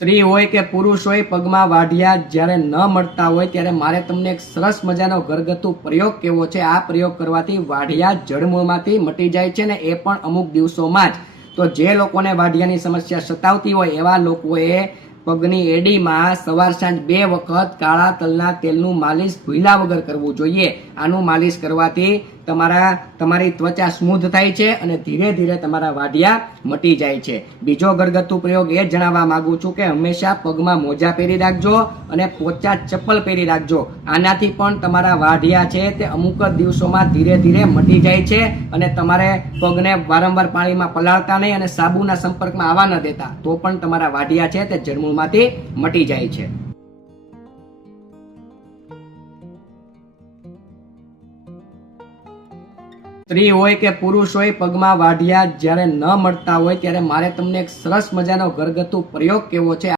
સ્ત્રી હોય કે પુરુષ હોય, પગમાં વાઢિયા જ્યારે ન મળતા હોય ત્યારે મારે તમને એક સરસ મજાનો ઘરગથ્થુ પ્રયોગ કેવો છે. આ પ્રયોગ કરવાથી વાઢિયા જડમૂળમાંથી મટી જાય છે ને એ પણ અમુક દિવસોમાં જ. તો જે લોકોને વાઢિયાની સમસ્યા સતાવતી હોય એવા લોકોએ પગની એડીમાં સવાર સાંજ 2 વખત કાળા તલના તેલનું માલિશ ભૂલ્યા વગર કરવું જોઈએ. આનું માલિશ કરવાથી તમારી ત્વચા સ્મૂધ થાય છે અને ધીરે ધીરે તમારા વાઢિયા મટી જાય છે. બીજો ઘરગથ્થુ પ્રયોગ એ જણાવવા માંગુ છું કે હંમેશા પગમાં મોજા પહેરી રાખજો અને પોચા ચપ્પલ પહેરી રાખજો. આનાથી પણ તમારા વાઢિયા છે તે અમુક જ દિવસોમાં ધીરે ધીરે મટી જાય છે અને તમારે પગને વારંવાર પાણીમાં પલાળતા નહીં અને સાબુના સંપર્કમાં આવવા ન દેતા તો પણ તમારા વાઢિયા છે તે જડમૂળમાંથી મટી જાય છે. સ્ત્રી હોય કે પુરુષ હોય, પગમાં વાઢિયા જ્યારે ન મળતા હોય ત્યારે મારે તમને એક સરસ મજાનો ઘરગથ્થુ પ્રયોગ કેવો છે.